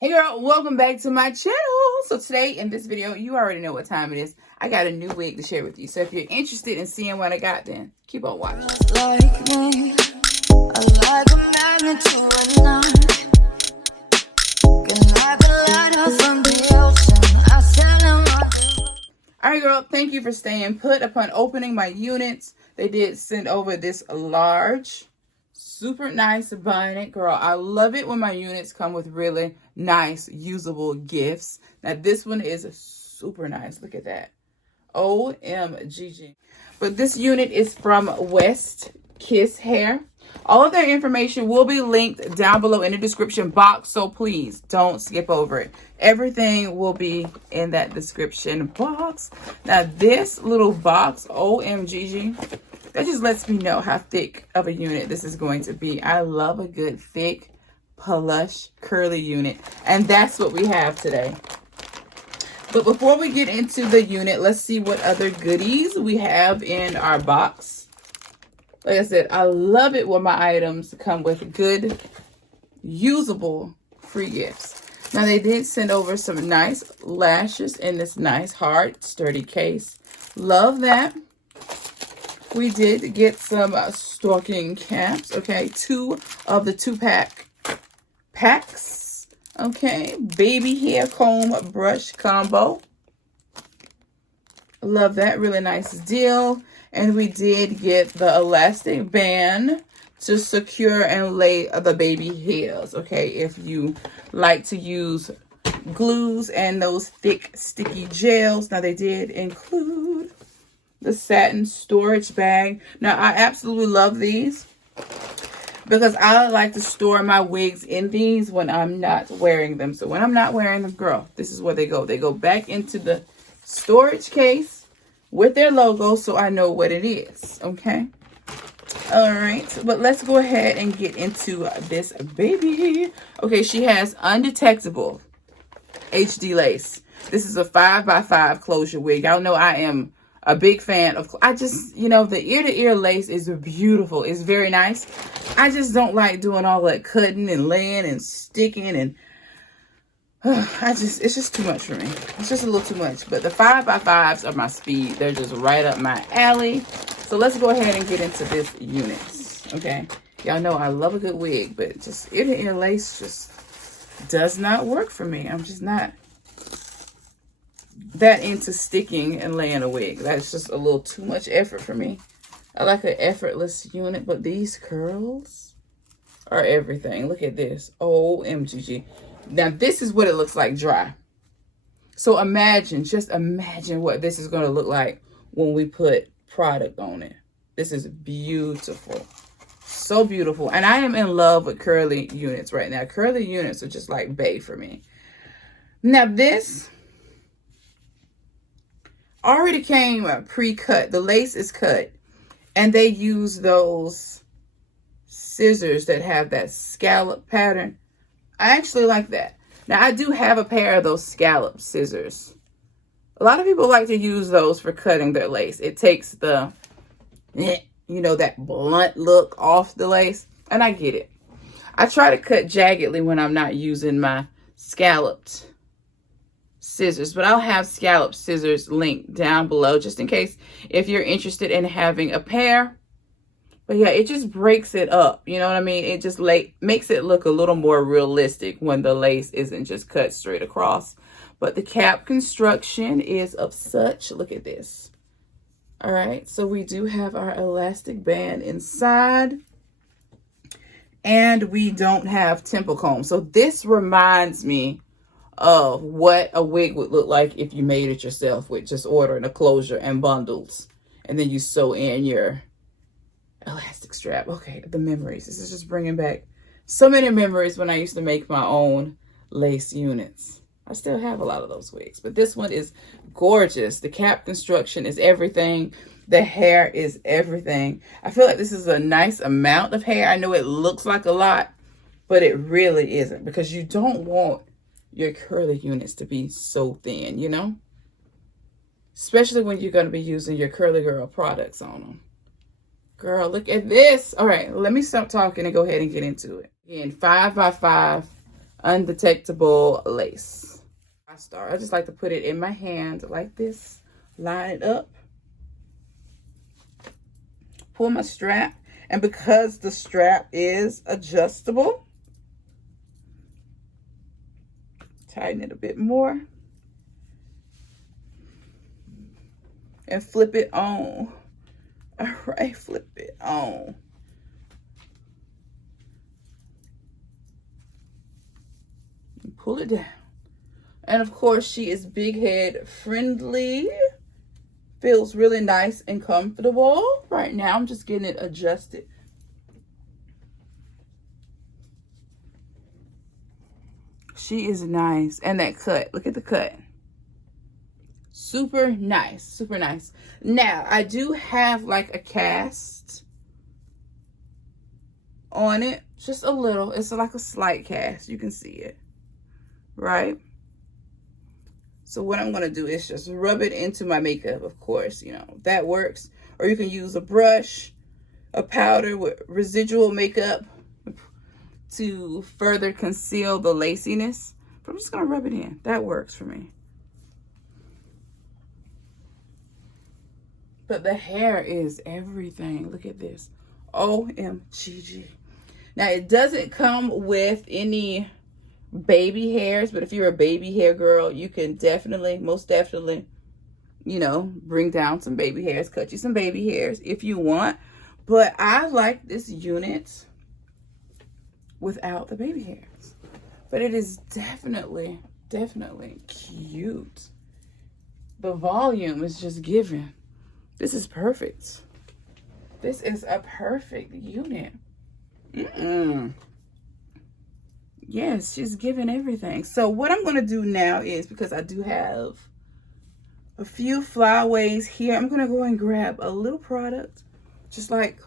Hey girl, welcome back to my channel. So today in this video, you already know what time it is. I got a new wig to share with you. So if you're interested in seeing what I got, then keep on watching. Like me, I like a magnet to a knife. Like a lighter from the ocean. I said Alright girl, thank you for staying put. Upon opening my units, they did send over this large, super nice bonnet. Girl, I love it when my units come with really nice, usable gifts. Now, this one is super nice. Look at that. OMGG. But this unit is from West Kiss Hair. All of their information will be linked down below in the description box, so please don't skip over it. Everything will be in that description box. Now, this little box, OMGG, that just lets me know how thick of a unit this is going to be. I love a good, thick, plush, curly unit, and that's what we have today. But before we get into the unit, let's see what other goodies we have in our box. Like I said, I love it when my items come with good, usable free gifts. Now, they did send over some nice lashes in this nice, hard, sturdy case. Love that. We did get some stocking caps. Okay, 2 of the 2-pack packs. Okay, baby hair comb brush combo. Love that. Really nice deal. And we did get the elastic band to secure and lay the baby hairs. Okay, if you like to use glues and those thick, sticky gels. Now, they did include the satin storage bag. Now, I absolutely love these because I like to store my wigs in these when I'm not wearing them. So when I'm not wearing them, girl, this is where they go. They go back into the storage case with their logo, so I know what it is. Okay. All right, but let's go ahead and get into this baby. Okay, she has undetectable HD lace. This is a 5x5 closure wig. Y'all know I am a big fan of, I just, you know, the ear-to-ear lace is beautiful. It's very nice. I just don't like doing all that cutting and laying and sticking and it's just too much for me. It's just a little too much. But the 5x5s are my speed. They're just right up my alley. So let's go ahead and get into this unit. Okay. Y'all know I love a good wig, but just ear-to-ear lace just does not work for me. I'm just not that into sticking and laying a wig. That's just a little too much effort for me. I like an effortless unit, but these curls are everything. Look at this. OMGG. Now, this is what it looks like dry. So imagine, just imagine what this is going to look like when we put product on it. This is beautiful. So beautiful. And I am in love with curly units right now. Curly units are just like bae for me. Now, this already came pre-cut. The lace is cut. And they use those scissors that have that scallop pattern. I actually like that. Now, I do have a pair of those scallop scissors. A lot of people like to use those for cutting their lace. It takes the, you know, that blunt look off the lace. And I get it. I try to cut jaggedly when I'm not using my scalloped scissors. But I'll have scalloped scissors linked down below just in case if you're interested in having a pair. But yeah, it just breaks it up. You know what I mean? It just makes it look a little more realistic when the lace isn't just cut straight across. But the cap construction is of such. Look at this. All right. So we do have our elastic band inside. And we don't have temple comb. So this reminds me of what a wig would look like if you made it yourself with just ordering a closure and bundles. And then you sew in your elastic strap. Okay, the memories. This is just bringing back so many memories when I used to make my own lace units. I still have a lot of those wigs, but this one is gorgeous. The cap construction is everything. The hair is everything. I feel like this is a nice amount of hair. I know it looks like a lot, but it really isn't, because you don't want your curly units to be so thin, you know? Especially when you're going to be using your Curly Girl products on them. Girl, look at this. All right, let me stop talking and go ahead and get into it. Again, 5x5 undetectable lace. I just like to put it in my hand like this, line it up, pull my strap, and because the strap is adjustable, tighten it a bit more and flip it on. All right, flip it on. And pull it down. And of course, she is big head friendly. Feels really nice and comfortable. Right now, I'm just getting it adjusted. She is nice. And that cut, look at the cut. Super nice, super nice. Now, I do have like a cast on it, just a little. It's like a slight cast, you can see it, right? So what I'm gonna do is just rub it into my makeup, of course, you know, that works. Or you can use a brush, a powder with residual makeup to further conceal the laciness. But I'm just gonna rub it in, that works for me. But the hair is everything, look at this, OMGG. Now it doesn't come with any baby hairs, but if you're a baby hair girl, you can definitely, most definitely, you know, bring down some baby hairs, cut you some baby hairs if you want. But I like this unit without the baby hairs. But it is definitely, definitely cute. The volume is just given. This is perfect. This is a perfect unit. Yes, she's giving everything. So what I'm going to do now is, because I do have a few flyaways here, I'm going to go and grab a little product, just like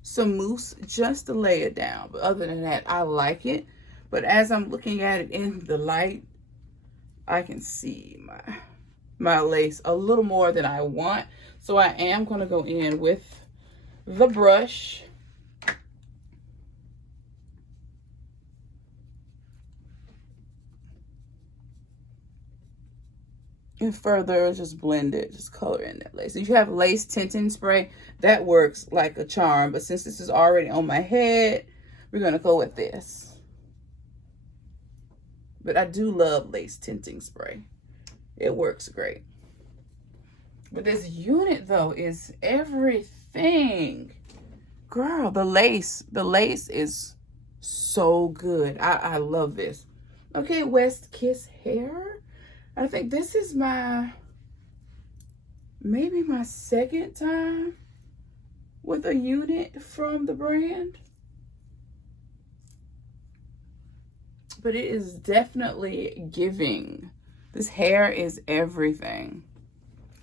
some mousse, just to lay it down. But other than that, I like it. But as I'm looking at it in the light, I can see my lace a little more than I want. So I am going to go in with the brush. And further just blend it, just color in that lace. If you have lace tinting spray, that works like a charm. But since this is already on my head, we're going to go with this. But I do love lace tinting spray. It works great. But this unit though is everything. Girl, the lace is so good. I love this. Okay, West Kiss hair. I think this is maybe my second time with a unit from the brand. But it is definitely giving. This hair is everything.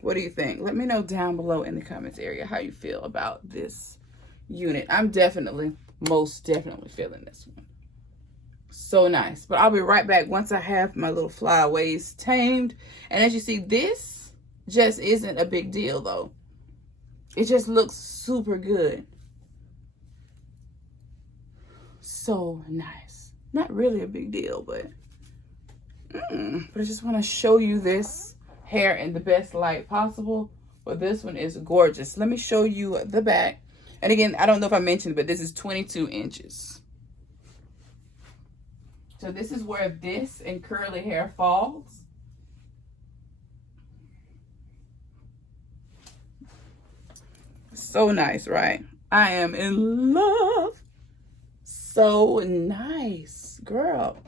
What do you think? Let me know down below in the comments area how you feel about this unit. I'm definitely, most definitely feeling this one. So nice. But I'll be right back once I have my little flyaways tamed. And as you see, this just isn't a big deal though. It just looks super good. So nice. Not really a big deal, but I just want to show you this hair in the best light possible. But this one is gorgeous. Let me show you the back. And again, I don't know if I mentioned, but this is 22 inches. So this is where this and curly hair falls. So nice, right? I am in love. So nice, girl.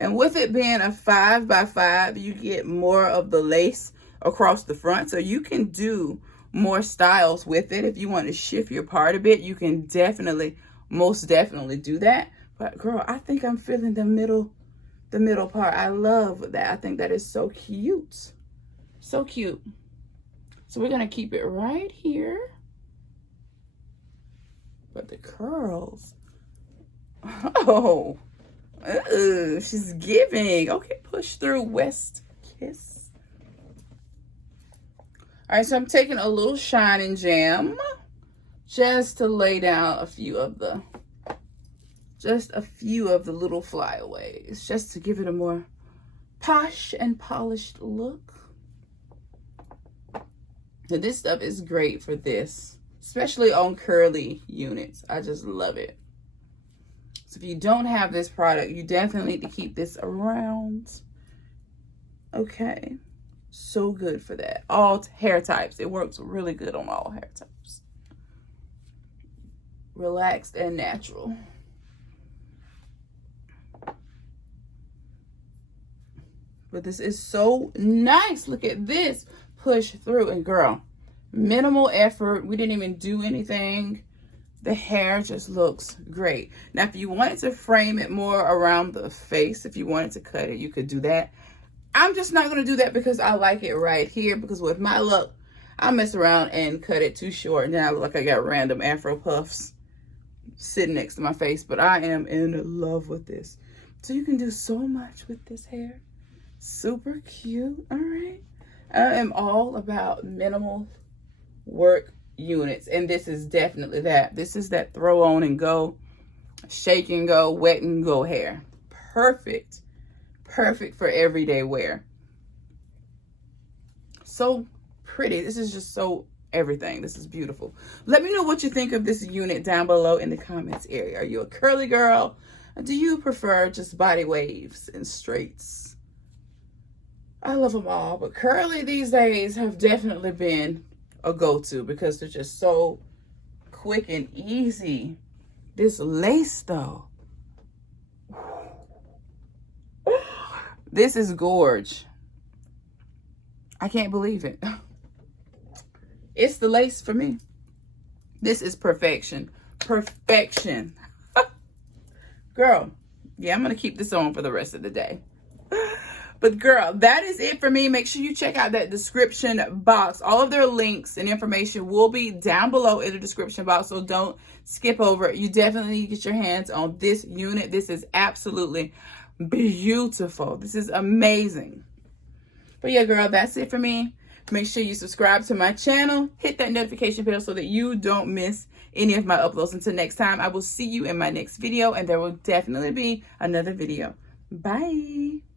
And with it being a 5x5, you get more of the lace across the front. So you can do more styles with it. If you want to shift your part a bit, you can definitely, most definitely do that. But girl, I think I'm feeling the middle part. I love that. I think that is so cute. So cute. So we're going to keep it right here. But the curls. Oh. She's giving. Okay, push through, West Kiss. All right, so I'm taking a little Shining Jam just to lay down a few of the just a few of the little flyaways, just to give it a more posh and polished look. And this stuff is great for this, especially on curly units. I just love it. So if you don't have this product, you definitely need to keep this around. Okay. So good for that. All hair types. It works really good on all hair types. Relaxed and natural. But this is so nice. Look at this. Push through. And girl, minimal effort. We didn't even do anything. The hair just looks great. Now, if you wanted to frame it more around the face, if you wanted to cut it, you could do that. I'm just not going to do that because I like it right here. Because with my look, I mess around and cut it too short. And then I look like I got random afro puffs sitting next to my face. But I am in love with this. So you can do so much with this hair. Super cute. All right. I am all about minimal work units, and this is definitely that. This is that throw on and go, shake and go, wet and go hair. Perfect for everyday wear. So pretty. This is just so everything. This is beautiful. Let me know what you think of this unit down below in the comments area. Are you a curly girl, or do you prefer just body waves and straights? I love them all, but curly these days have definitely been a go-to because they're just so quick and easy. This lace though, this is gorge. I can't believe it. It's the lace for me. This is perfection. Perfection. Girl, yeah, I'm gonna keep this on for the rest of the day. But girl, that is it for me. Make sure you check out that description box. All of their links and information will be down below in the description box, so don't skip over it. You definitely need to get your hands on this unit. This is absolutely beautiful. This is amazing. But yeah, girl, that's it for me. Make sure you subscribe to my channel. Hit that notification bell so that you don't miss any of my uploads. Until next time, I will see you in my next video, and there will definitely be another video. Bye.